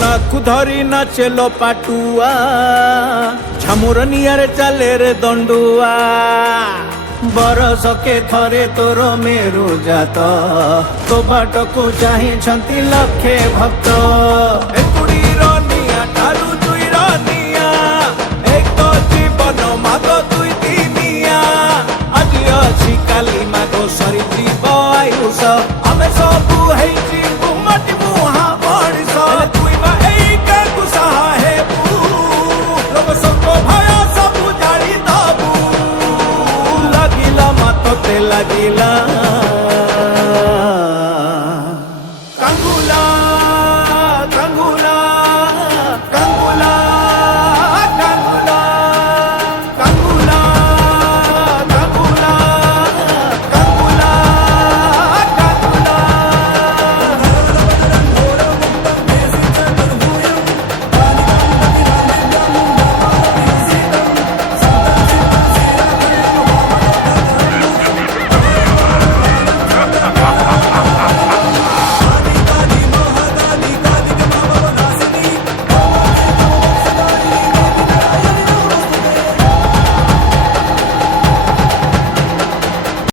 नाकु धरी नाचेलो पाटुआ छामुर नियारे चले रे दंडुआ बरस के थरे तोर मेरु जात तो बाट को चाहे छंती लखे भक्त एकुड़ीर निया ठारू दुईर निया एक तो जीवन माग दुई दिनिया आज अछि काली माग सरी जीव आयुष आमे सबु हेछि गुमटी मुहा बड़िस तुई मा एई के गुसाहा हेबु लोक संग भय सबु जाड़ी दबु लागिला मत ते लागिला